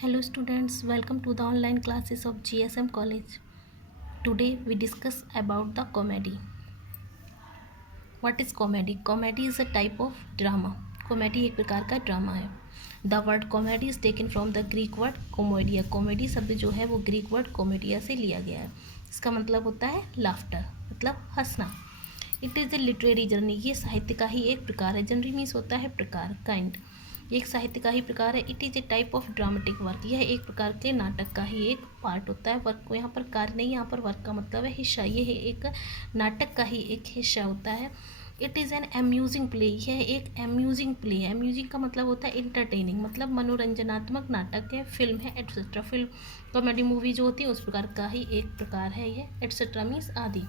Hello students, welcome to the online classes of GSM College. Today we discuss about the comedy. What is comedy? Comedy is a type of drama. Comedy एक प्रकार का drama है. The word comedy is taken from the Greek word कोमेडिया. Comedy शब्द जो है वो Greek word कोमेडिया से लिया गया है. इसका मतलब होता है लाफ्टर, मतलब हंसना. It is a literary journey. ये साहित्य का ही एक प्रकार है. जनरली मीन्स होता है प्रकार, काइंड. एक साहित्य का ही प्रकार है. It is a type of dramatic work. यह एक प्रकार के नाटक का ही एक पार्ट होता है. वर्क को यहाँ पर कार्य नहीं, यहाँ पर वर्क का मतलब है हिस्सा. यह एक नाटक का ही एक हिस्सा होता है. It is an amusing play. यह एक अम्यूजिंग प्ले है. अम्यूजिंग का मतलब होता है इंटरटेनिंग, मतलब मनोरंजनात्मक नाटक है, फिल्म है, एटसेट्रा. फिल्म कॉमेडी मूवी जो होती है उस प्रकार का ही एक प्रकार है ये. एटसेट्रा मीन्स आदि.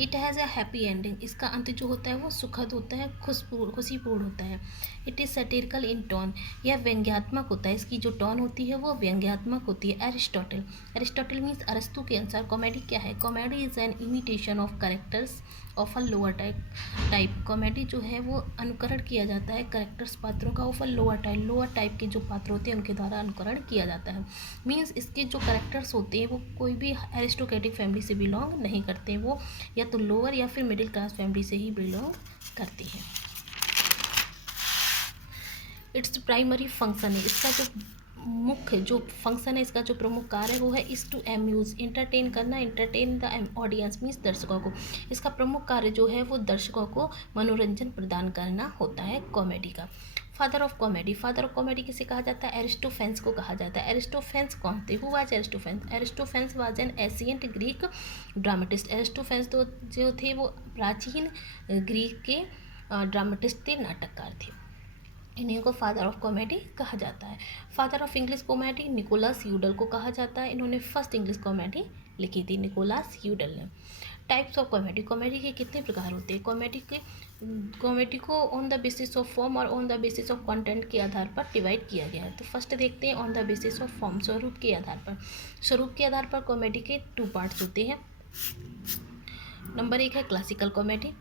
It has a happy ending. इसका अंत जो होता है वो सुखद होता है, खुशीपूर्ण होता है. It is satirical in tone. यह व्यंग्यात्मक होता है. इसकी जो टोन होती है वो व्यंग्यात्मक होती है. एरिस्टोटल मीन्स अरस्तु के अनुसार कॉमेडी क्या है? Comedy is an imitation of characters of a lower type. Comedy जो है वो अनुकरण किया जाता है करेक्टर्स, पात्रों का, ऑफ अ लोअर टाइप के जो पात्र होते हैं उनके द्वारा अनुकरण किया जाता है. मीन्स इसके जो करेक्टर्स होते हैं वो कोई भी एरिस्टोक्रेटिक फैमिली से बिलोंग नहीं करते. वो या तो लोअर या फिर मिडिल क्लास फैमिली से ही बिलोंग करती है. इट्स प्राइमरी फंक्शन है. इसका जो मुख्य जो फंक्शन है, इसका जो प्रमुख कार्य है वो है इस टू एम्यूज, इंटरटेन करना. इंटरटेन द ऑडियंस मीन्स दर्शकों को. इसका प्रमुख कार्य जो है वो दर्शकों को मनोरंजन प्रदान करना होता है कॉमेडी का. Father of comedy. Father of comedy किसे कहा जाता है? एरिस्टोफेंस को कहा जाता है. एरिस्टोफेंस कौन थे? Who was एरिस्टोफेंस? एरिस्टोफेंस was an ancient Greek dramatist. एरिस्टोफेंस तो जो थे वो प्राचीन ग्रीक के ड्रामेटिस्ट थे, नाटककार थे. इन्हीं को फादर ऑफ कॉमेडी कहा जाता है. Father of English comedy Nicholas Udall को कहा जाता है. इन्होंने फर्स्ट इंग्लिश कॉमेडी लिखी थी, निकोलस यूडल ने. Types of comedy. कॉमेडी के कितने प्रकार होते हैं? कॉमेडी को on the basis of form और on the basis of content के आधार पर डिवाइड किया गया है. तो फर्स्ट देखते हैं on the basis of form, स्वरूप के आधार पर. स्वरूप के आधार पर कॉमेडी के 2 पार्ट्स होते हैं. नंबर 1 है क्लासिकल कॉमेडी.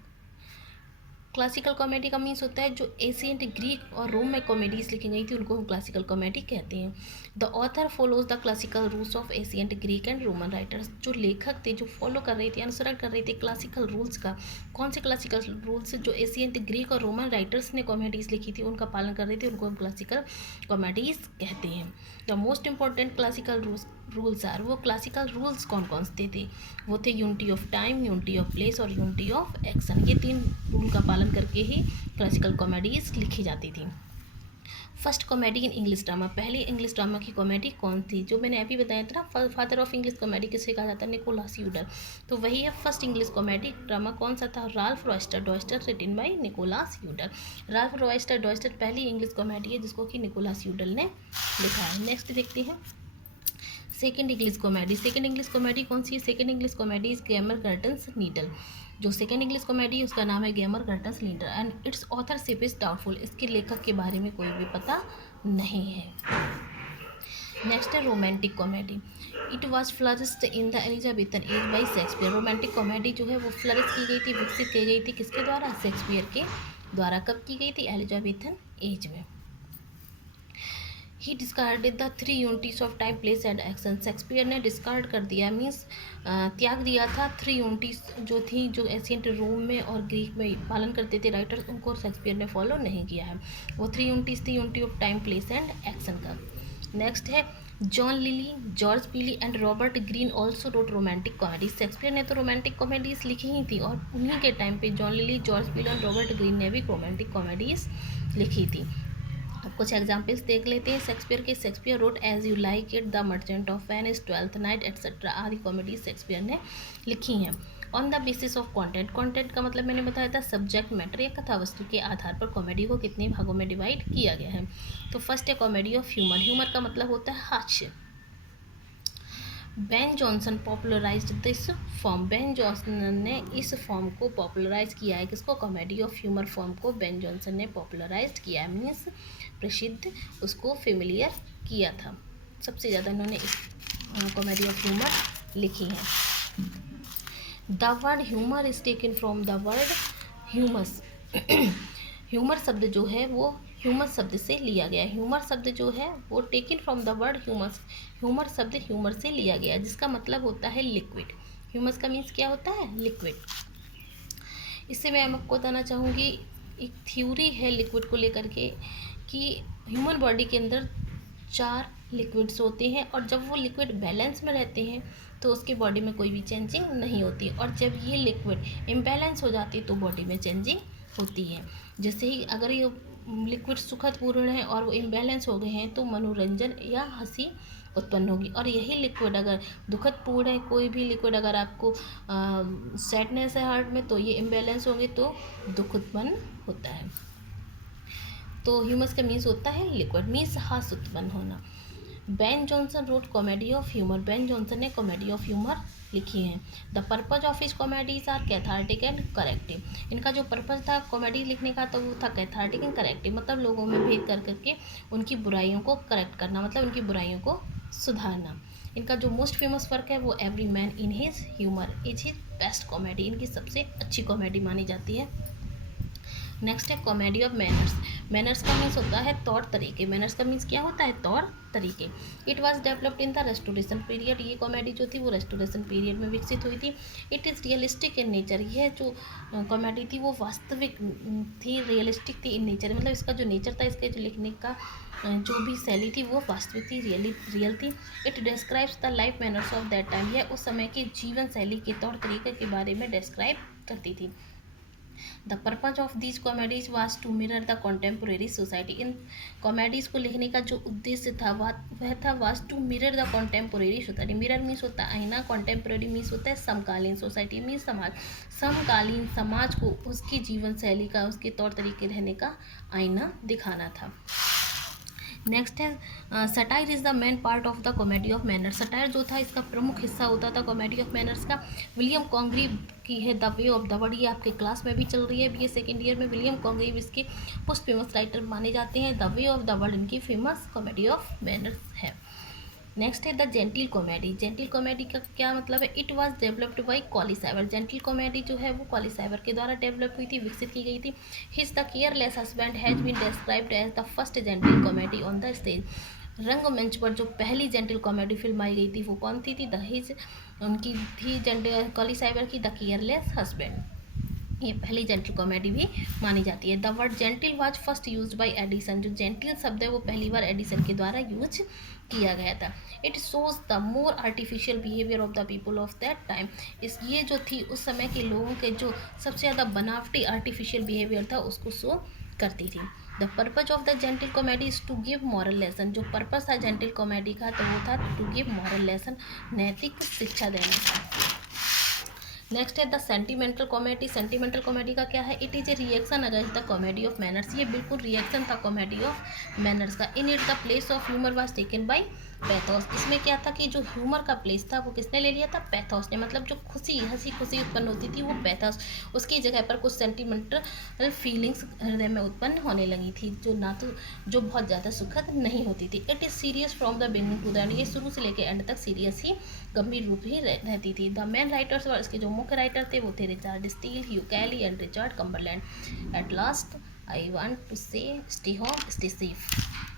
क्लासिकल कॉमेडी का मीन्स होता है जो एशियंट ग्रीक और रोम में कॉमेडीज लिखी गई थी उनको हम क्लासिकल कॉमेडी कहते हैं. The author follows the classical rules of ancient Greek and Roman writers. जो लेखक थे जो फॉलो कर रहे थे, अनुसरण कर रहे थे क्लासिकल रूल्स का. कौन से क्लासिकल रूल्स? जो एशियंट ग्रीक और रोमन राइटर्स ने कॉमेडीज लिखी थी उनका पालन कर रहे थे, उनको हम क्लासिकल कॉमेडीज कहते हैं. The most important classical rules are. वो क्लासिकल रूल्स कौन कौन से थे? वो थे unity of time, unity of place और यूनिटी ऑफ एक्शन. ये 3 रूल का पालन करके ही क्लासिकल कॉमेडीज लिखी जाती थी. First comedy in English drama. पहली इंग्लिश ड्रामा की कॉमेडी कौन थी? जो मैंने अभी बताया था ना, फादर ऑफ इंग्लिश कॉमेडी किसे कहा जाता है? निकोलस यूडल. तो वही है फर्स्ट इंग्लिश कॉमेडी ड्रामा. कौन सा था? Ralph Roister Doister, written by Nicholas Udall. Ralph Roister Doister पहली इंग्लिश कॉमेडी है जिसको कि निकोलस यूडल ने लिखा है. नेक्स्ट देखते हैं second English comedy. Second English comedy कौन सी है? Second English comedy is gamer curtains needle. जो सेकेंड इंग्लिश कॉमेडी है उसका नाम है gamer curtains needle and it's authorship is doubtful. इसके लेखक के बारे में कोई भी पता नहीं है. नेक्स्ट है romantic comedy. It was flourished in the Elizabethan age by Shakespeare. Romantic comedy जो है वो फ्लरिश की गई थी, विकसित की गई थी किसके द्वारा? शेक्सपियर के द्वारा. कब की गई थी? एलिजाबेथन एज में. He discarded the 3 unities of time, place and action. Shakespeare ने डिस्कार्ड कर दिया, मीन्स त्याग दिया था 3 यूनिटीज जो थी, जो एशियंट रोम में और ग्रीक में पालन करते थे राइटर्स, उनको शेक्सपियर ने फॉलो नहीं किया है. वो 3 यूनिटीज थी, unity of time, place and action का. नेक्स्ट है जॉन लिली, जॉर्ज पीली and Robert Greene also wrote romantic comedies. Shakespeare ने तो रोमांटिक कॉमेडीज लिखी ही थी और उन्हीं के टाइम पे जॉन लिली, जॉर्ज पीली और रॉबर्ट ग्रीन ने भी रोमांटिक कॉमेडीज लिखी थी. अब कुछ एग्जाम्पल्स देख लेते हैं शेक्सपियर के. Shakespeare wrote as you like it, the Merchant of Venice, Twelfth Night etcetera आदि कॉमेडीज शेक्सपियर ने लिखी हैं. On the basis of content. Content का मतलब मैंने बताया था सब्जेक्ट मैटर या कथा वस्तु के आधार पर कॉमेडी को कितने भागों में डिवाइड किया गया है. तो फर्स्ट है कॉमेडी ऑफ ह्यूमर. ह्यूमर का मतलब होता है हास्य. Ben Jonson popularised this form. Ben Jonson ने इस फॉर्म को पॉपुलराइज किया है. किसको? कॉमेडी ऑफ ह्यूमर फॉर्म को बेन जॉनसन ने पॉपुलराइज किया है, मीन्स प्रसिद्ध, उसको फेमिलियर किया था. सबसे ज़्यादा इन्होंने कॉमेडी ऑफ ह्यूमर लिखी है. The word humour is taken from the word humus. Humour शब्द जो है वो ह्यूमर शब्द से लिया गया। ह्यूमर शब्द जो है वो taken from the word humus. Humour शब्द ह्यूमर से लिया गया जिसका मतलब होता है लिक्विड। ह्यूमस का मीन्स क्या होता है? लिक्विड। इससे मैं आपको बताना चाहूँगी, एक थ्योरी है लिक्विड को लेकर के कि ह्यूमन बॉडी के अंदर 4 लिक्विड्स होते हैं और जब वो लिक्विड बैलेंस में रहते हैं तो उसकी बॉडी में कोई भी चेंजिंग नहीं होती, और जब ये लिक्विड इम्बैलेंस हो जाती है तो बॉडी में चेंजिंग होती है। जैसे ही अगर ये लिक्विड सुखद पूर्ण है और वो इम्बैलेंस हो गए हैं तो मनोरंजन या हंसी उत्पन्न होगी, और यही लिक्विड अगर दुखद पूर्ण है, कोई भी लिक्विड अगर आपको सैडनेस है हार्ट में तो ये इम्बैलेंस होंगे तो दुख उत्पन्न होता है। तो ह्यूमस का मीन्स होता है लिक्विड, मीन्स हास उत्पन्न होना। Ben Jonson wrote comedy of humour. Ben Jonson ने कॉमेडी ऑफ ह्यूमर लिखी है। The purpose of his comedies are cathartic and corrective. इनका जो पर्पज था कॉमेडी लिखने का तो वो था कैथार्टिक एंड करेक्टिव, मतलब लोगों में भेद कर करके उनकी बुराइयों को करेक्ट करना, मतलब उनकी बुराइयों को सुधारना। इनका जो मोस्ट फेमस वर्क है वो every man in his humour is his best comedy. इनकी सबसे अच्छी कॉमेडी मानी जाती है। नेक्स्ट है कॉमेडी ऑफ मैनर्स। मैनर्स का मीन्स होता है तौर तरीके। मैनर्स का मीन्स क्या होता है? तौर तरीके। It was developed in the restoration period. ये कॉमेडी जो थी वो रेस्टोरेशन पीरियड में विकसित हुई थी। It is realistic in nature. यह जो कॉमेडी थी वो वास्तविक थी, रियलिस्टिक थी इन नेचर, मतलब इसका जो नेचर था, इसके जो लिखने का जो भी शैली थी वो वास्तविक थी, रियल थी। It describes the life manners of that time. यह उस समय की जीवन शैली के तौर तरीके के बारे में डिस्क्राइब करती थी। The purpose of these comedies was to mirror the contemporary society. इन कॉमेडीज़ को लिखने का जो उद्देश्य था वह था was to mirror the contemporary society. Mirror means होता है आईना, कॉन्टेम्पोरेरी मीन्स होता है समकालीन, सोसाइटी मीन्स समाज। समकालीन समाज को उसकी जीवन शैली का, उसके तौर तरीके रहने का आईना दिखाना था। नेक्स्ट है satire is the main part of the comedy of manners. Satire जो था इसका प्रमुख हिस्सा होता था कॉमेडी ऑफ मैनर्स का। विलियम कॉन्ग्रीव की है the way of the word, ये आपके क्लास में भी चल रही है BA सेकेंड ईयर में। विलियम कॉन्ग्रीव इसके मोस्ट फेमस राइटर माने जाते हैं। The way of the word इनकी फेमस कॉमेडी ऑफ मैनर्स है। नेक्स्ट है the genteel comedy. Genteel comedy का क्या मतलब है? It was developed by Colley Cibber. Genteel comedy जो है वो कॉली साइबर के द्वारा डेवलप हुई थी, विकसित की गई थी। His the careless husband has been described as the first genteel comedy on the stage. रंगमंच पर जो पहली जेंटिल कॉमेडी फिल्म आई गई थी वो कौन थी? द हिज उनकी थी कॉली साइबर की द केयरलेस हस्बैंड। ये पहली जेंटिल कॉमेडी भी मानी जाती है। The word genteel was first used by Addison. जो जेंटिल शब्द है वो पहली बार एडिसन के द्वारा यूज किया गया था। It shows the more artificial behaviour of the people of that time. ये जो थी उस समय के लोगों के जो सबसे ज़्यादा बनावटी आर्टिफिशियल बिहेवियर था उसको शो करती थी। The purpose of the genteel comedy is to give moral lesson. जो पर्पज था जेंटिल कॉमेडी का तो वो था टू गिव मॉरल लेसन, नैतिक शिक्षा देने का। नेक्स्ट है the sentimental comedy. Sentimental comedy का क्या है? It is a reaction against the comedy of manners. ये बिल्कुल रिएक्शन था कॉमेडी ऑफ मैनर्स का। In it the place of humour was taken by pathos. इसमें क्या था कि जो ह्यूमर का प्लेस था वो किसने ले लिया था? पैथोस ने। मतलब जो खुशी, हंसी खुशी उत्पन्न होती थी वो पैथोस, उसकी जगह पर कुछ सेंटिमेंटल फीलिंग्स हृदय में उत्पन्न होने लगी थी जो ना तो जो बहुत ज़्यादा सुखद नहीं होती थी। It is serious from the beginning to the end. ये शुरू से लेकर एंड तक सीरियस ही, गंभीर रूप ही रहती थी। द मेन राइटर्स वर, इसके जो मुख्य राइटर थे वो थे Richard Steele, Hugh Kelly and Richard Cumberland. At last I want to say stay home, stay safe.